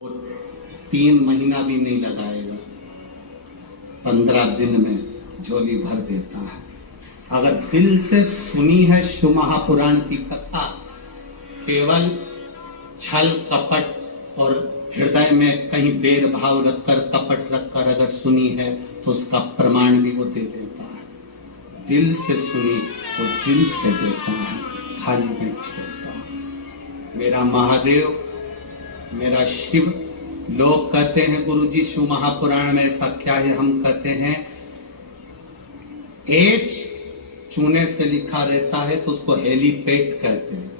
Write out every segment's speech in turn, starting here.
3 महीना भी नहीं लगाएगा, 15 दिन में झोली भर देता है। अगर दिल से सुनी है शिव महापुराण की कथा, केवल छल कपट और हृदय में कहीं बेर भाव रखकर कपट रखकर अगर सुनी है तो उसका प्रमाण भी वो दे देता है। दिल से सुनी वो दिल से देता है, खाली नहीं छोड़ता। मेरा महादेव, मेरा शिव, लोग कहते हैं गुरुजी शिव महापुराण में ऐसा क्या है? हम कहते हैं एच चूने से लिखा रहता है तो उसको हेलीपैड कहते हैं।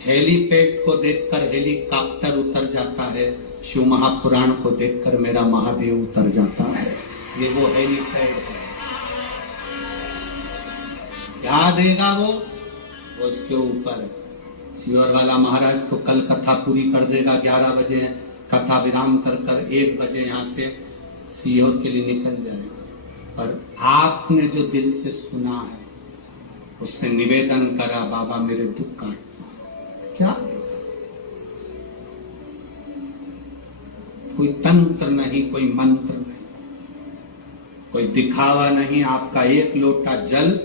हेलीपैड को देखकर हेलीकॉप्टर उतर जाता है, शिव महापुराण को देखकर मेरा महादेव उतर जाता है। ये वो हेलीपैड है। क्या देगा वो उसके ऊपर। सियोर वाला महाराज तो कल कथा पूरी कर देगा, 11 बजे कथा विराम कर 1 बजे यहाँ से सीहोर के लिए निकल जाएगा। पर आपने जो दिल से सुना है उससे निवेदन करा, बाबा मेरे दुख काटना, क्या देगा? कोई तंत्र नहीं, कोई मंत्र नहीं, कोई दिखावा नहीं। आपका 1 लोटा जल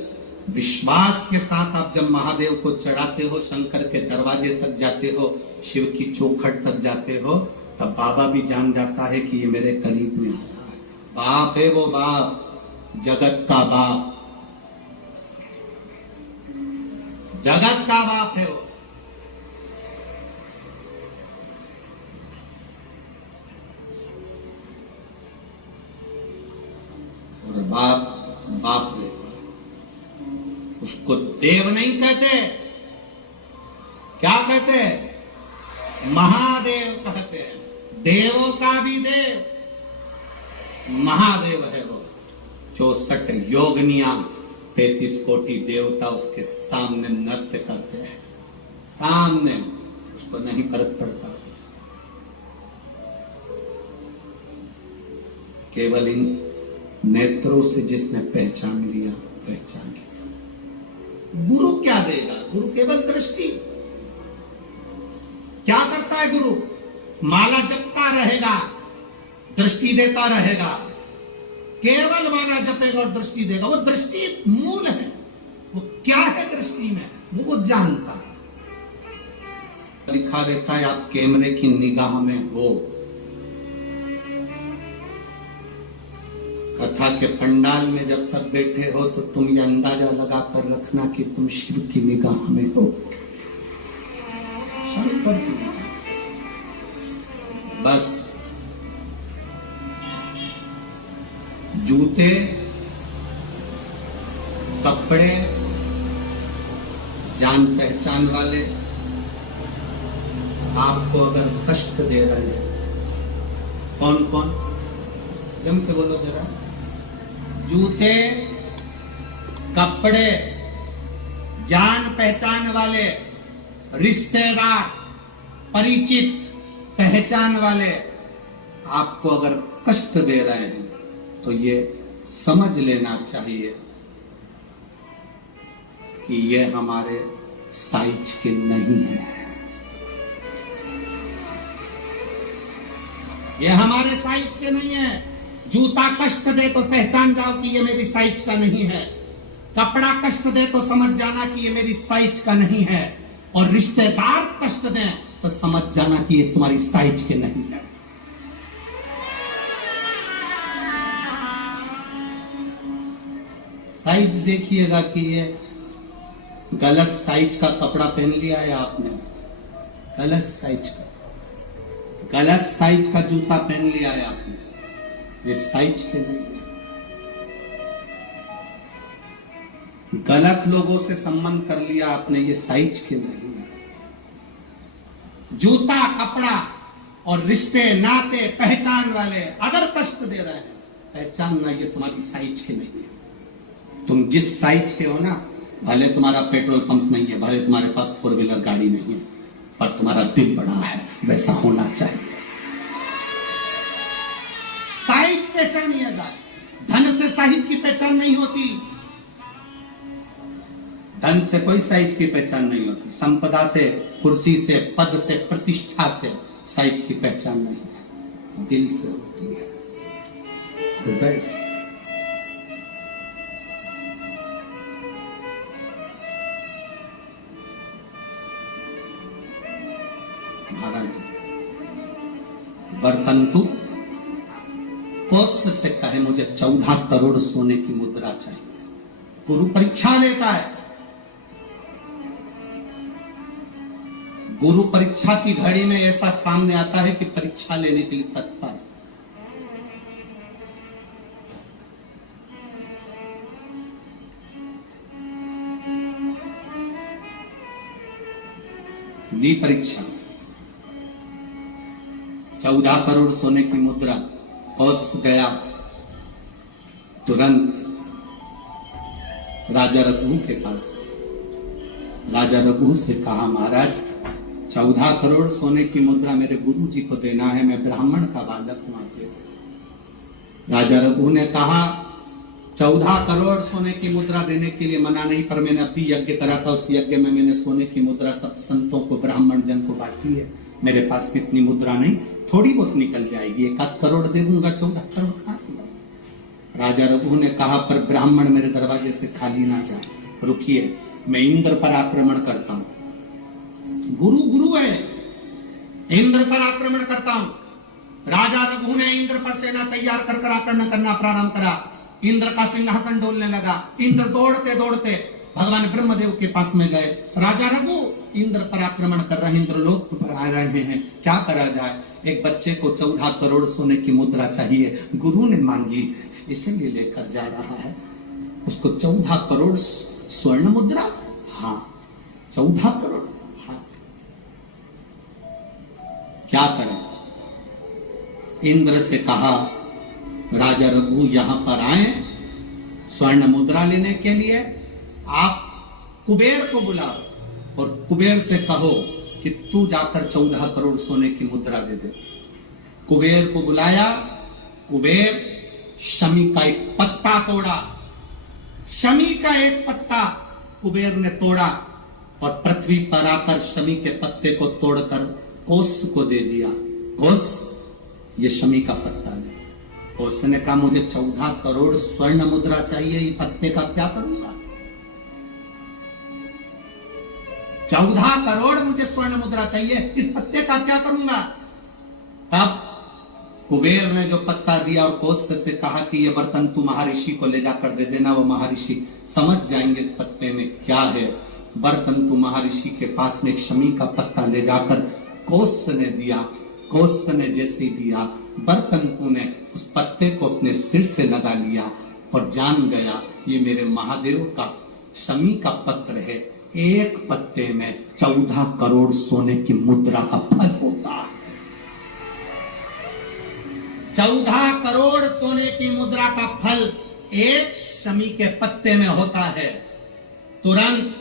विश्वास के साथ आप जब महादेव को चढ़ाते हो, शंकर के दरवाजे तक जाते हो, शिव की चौखट तक जाते हो, तब बाबा भी जान जाता है कि ये मेरे करीब में आया है। बाप है वो, बाप, जगत का बाप, जगत का बाप है वो। और बाप बाप है, उसको देव नहीं कहते, क्या कहते? महादेव कहते हैं। देवों का भी देव महादेव है वो। 64 योगनिया, 33 कोटि देवता उसके सामने नृत्य करते हैं, सामने, उसको नहीं फर्क पड़ता। केवल इन नेत्रों से जिसने पहचान लिया, पहचान लिया। गुरु क्या देगा? गुरु केवल दृष्टि। क्या करता है गुरु? माला जपता रहेगा, दृष्टि देता रहेगा। केवल माला जपेगा और दृष्टि देगा। वो दृष्टि मूल है, वो क्या है दृष्टि में वो जानता है। लिखा रहता है आप कैमरे की निगाह में हो। कथा के पंडाल में जब तक बैठे हो तो तुम ये अंदाजा लगा कर रखना कि तुम शिव की निगाह में हो, शंकर की निगाह। बस जूते, कपड़े, जान पहचान वाले आपको अगर कष्ट दे रहे हैं, कौन कौन? जम के बोलो जरा। जूते, कपड़े, जान पहचान वाले, रिश्तेदार, परिचित, पहचान वाले आपको अगर कष्ट दे रहे हैं तो ये समझ लेना चाहिए कि ये हमारे साइज के नहीं है। ये हमारे साइज के नहीं है। जूता कष्ट दे तो पहचान जाओ कि ये मेरी साइज का नहीं है। कपड़ा कष्ट दे तो समझ जाना कि ये मेरी साइज का नहीं है। और रिश्तेदार कष्ट दें तो समझ जाना कि ये तुम्हारी साइज के नहीं है। साइज देखिएगा कि ये गलत साइज का कपड़ा पहन लिया है आपने, गलत साइज का, गलत साइज का जूता पहन लिया है आपने, ये साइज के नहीं है। गलत लोगों से संबंध कर लिया आपने, ये साइज के नहीं है। जूता, कपड़ा और रिश्ते, नाते, पहचान वाले अगर कष्ट दे रहे हैं, पहचानना ये तुम्हारी साइज के नहीं है। तुम जिस साइज के हो ना, भले तुम्हारा पेट्रोल पंप नहीं है, भले तुम्हारे पास 4 व्हीलर गाड़ी नहीं है, पर तुम्हारा दिल बड़ा है, वैसा होना चाहिए। साइज पहचानिएगा। धन से साइज की पहचान नहीं होती। धन से कोई साइज की पहचान नहीं होती। संपदा से, कुर्सी से, पद से, प्रतिष्ठा से साइज की पहचान नहीं है। दिल से होती है, हृदय से। महाराज बरतंतु कौश से कहे मुझे 14 करोड़ सोने की मुद्रा चाहिए। गुरु परीक्षा लेता है। गुरु परीक्षा की घड़ी में ऐसा सामने आता है कि परीक्षा लेने के लिए तत्पर। ली परीक्षा, 14 करोड़ सोने की मुद्रा। कौश गया तुरंत राजा रघु के पास। राजा रघु से कहा, महाराज 14 करोड़ सोने की मुद्रा मेरे गुरु जी को देना है, मैं ब्राह्मण का बालक हूं, आप दे दो। राजा रघु ने कहा 14 करोड़ सोने की मुद्रा देने के लिए मना नहीं, पर मैंने अभी यज्ञ करा था, उस यज्ञ में मैंने सोने की मुद्रा सब संतों को, ब्राह्मण जन को बांटी है। मेरे पास इतनी मुद्रा नहीं, थोड़ी बहुत निकल जाएगी, 1 करोड़ दे दूंगा, 14 करोड़ कहां से। राजा रघु ने कहा, पर ब्राह्मण मेरे दरवाजे से खाली ना जाए, रुकिए, मैं इंद्र पर आक्रमण करता हूं। गुरु गुरु है, इंद्र पर आक्रमण करता हूं। राजा रघु ने इंद्र पर सेना तैयार कर आक्रमण करना प्रारंभ करा। इंद्र का सिंहासन डोलने लगा। इंद्र दौड़ते दौड़ते भगवान ब्रह्मदेव के पास में गए। राजा रघु इंद्र पर आक्रमण कर रहे हैं, इंद्र लोक पर आ रहे हैं, क्या करा जाए। एक बच्चे को 14 करोड़ सोने की मुद्रा चाहिए, गुरु ने मांगी है, इसलिए लेकर जा रहा है। उसको 14 करोड़ स्वर्ण मुद्रा, हाँ 14 करोड़, हाँ क्या करें। इंद्र से कहा, राजा रघु यहां पर आए स्वर्ण मुद्रा लेने के लिए, आप कुबेर को बुलाओ और कुबेर से कहो कि तू जाकर 14 करोड़ सोने की मुद्रा दे दे। कुबेर को बुलाया। कुबेर शमी का एक पत्ता तोड़ा। शमी का एक पत्ता कुबेर ने तोड़ा और पृथ्वी पर आकर शमी के पत्ते को तोड़कर कोस को दे दिया। कोस, ये शमी का पत्ता है। उसने कहा, मुझे 14 करोड़ स्वर्ण मुद्रा चाहिए, इस पत्ते का क्या करूंगा। 14 करोड़ मुझे स्वर्ण मुद्रा चाहिए, इस पत्ते का क्या करूंगा। तब कुबेर ने जो पत्ता दिया और कोस से कहा कि ये बर्तन तू महर्षि को ले जाकर दे देना, वो महर्षि समझ जाएंगे इस पत्ते में क्या है। बर्तन तू महर्षि के पास में एक शमी का पत्ता ले जाकर कोस ने दिया। कोस ने जैसे दिया, बर्तंतु ने उस पत्ते को अपने सिर से लगा लिया और जान गया ये मेरे महादेव का शमी का पत्र है। एक पत्ते में 14 करोड़ सोने की मुद्रा का फल होता है। 14 करोड़ सोने की मुद्रा का फल एक शमी के पत्ते में होता है। तुरंत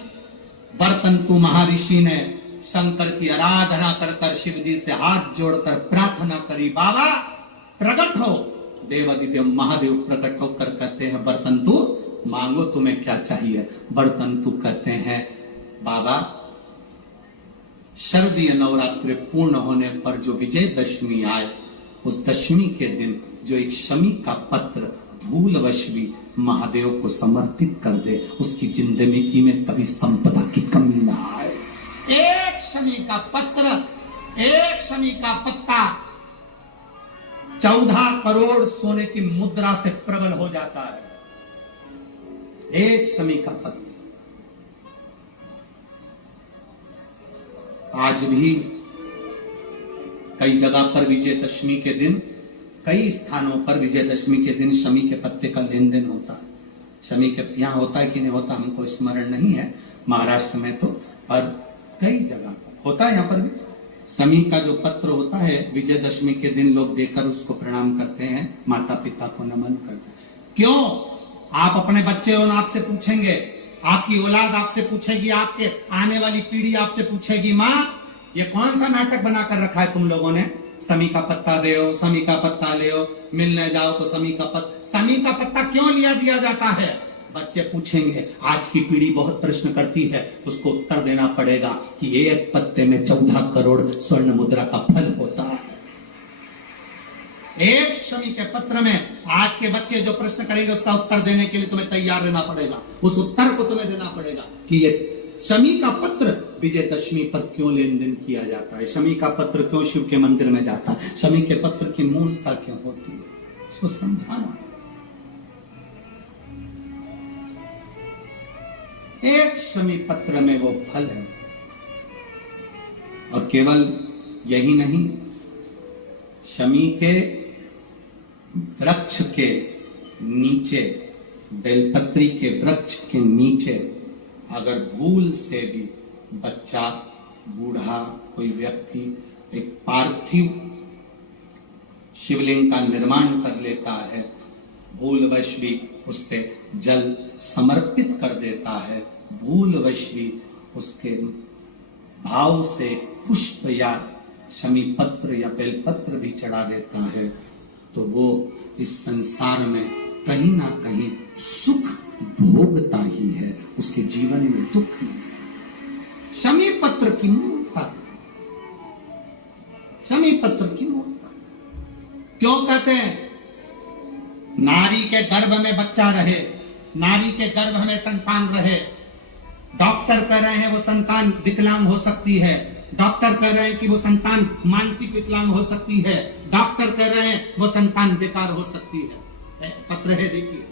बर्तंतु महर्षि ने शंकर की आराधना कर शिव जी से हाथ जोड़कर प्रार्थना करी, बाबा प्रकट हो। देवादिदेव महादेव प्रकट होकर कहते हैं, बर्तंतु मांगो तुम्हें क्या चाहिए। बर्तंतु कहते हैं, बाबा शरदीय नवरात्रि पूर्ण होने पर जो विजयदशमी आए, उस दशमी के दिन जो एक शमी का पत्र भूलवश भी महादेव को समर्पित कर दे, उसकी जिंदगी में कभी संपदा की कमी ना आए। एक शमी का पत्र, एक शमी का पत्ता 14 करोड़ सोने की मुद्रा से प्रबल हो जाता है। एक शमी का पत्र। आज भी कई जगह पर विजयदशमी के दिन, कई स्थानों पर विजयदशमी के दिन शमी के पत्ते का लेन देन होता है। शमी के यहाँ होता है कि नहीं होता हमको स्मरण नहीं है, महाराष्ट्र में तो, पर कई जगह पर होता है। यहाँ पर भी शमी का जो पत्र होता है, विजयदशमी के दिन लोग देकर उसको प्रणाम करते हैं, माता पिता को नमन करते हैं। क्यों? आप अपने बच्चे और आपसे पूछेंगे, आपकी औलाद आपसे पूछेगी, आपके आने वाली पीढ़ी आपसे पूछेगी, माँ ये कौन सा नाटक बनाकर रखा है तुम लोगों ने। शमी का पत्ता दे, शमी का पत्ता ले, मिलने जाओ तो शमी का पत्ता। शमी का पत्ता क्यों लिया दिया जाता है? बच्चे पूछेंगे, आज की पीढ़ी बहुत प्रश्न करती है, उसको उत्तर देना पड़ेगा कि एक पत्ते में 14 करोड़ स्वर्ण मुद्रा का फल होता है। एक शमी के पत्र में आज के बच्चे जो प्रश्न करेंगे उसका उत्तर देने के लिए तुम्हें तैयार रहना पड़ेगा। उस उत्तर को तुम्हें देना पड़ेगा कि ये शमी का पत्र विजयदशमी पर क्यों लेन देन किया जाता है, शमी का पत्र क्यों शिव के मंदिर में जाता है, शमी के पत्र की मूलता क्यों होती है, इसको समझाना। एक शमी पत्र में वो फल है। और केवल यही नहीं, शमी के वृक्ष के नीचे, बेलपत्री के वृक्ष के नीचे अगर भूल से भी बच्चा, बूढ़ा, कोई व्यक्ति एक पार्थिव शिवलिंग का निर्माण कर लेता है, भूलवश भी उस पे जल समर्पित कर देता है, भूलवश भी उसके भाव से पुष्प या शमी पत्र या बेलपत्र भी चढ़ा देता है, तो वो इस संसार में कहीं ना कहीं सुख भोगता ही है, उसके जीवन में दुख नहीं। शमी पत्र की मूर्ता, शमी पत्र की मूर्ता क्यों कहते हैं? नारी के गर्भ में बच्चा रहे, नारी के गर्भ में संतान रहे। डॉक्टर कह रहे हैं वो संतान विकलांग हो सकती है, डॉक्टर कह रहे हैं कि वो संतान मानसिक विकलांग हो सकती है, डॉक्टर कह रहे हैं वो संतान बेकार हो सकती है। पत्र है, देखिए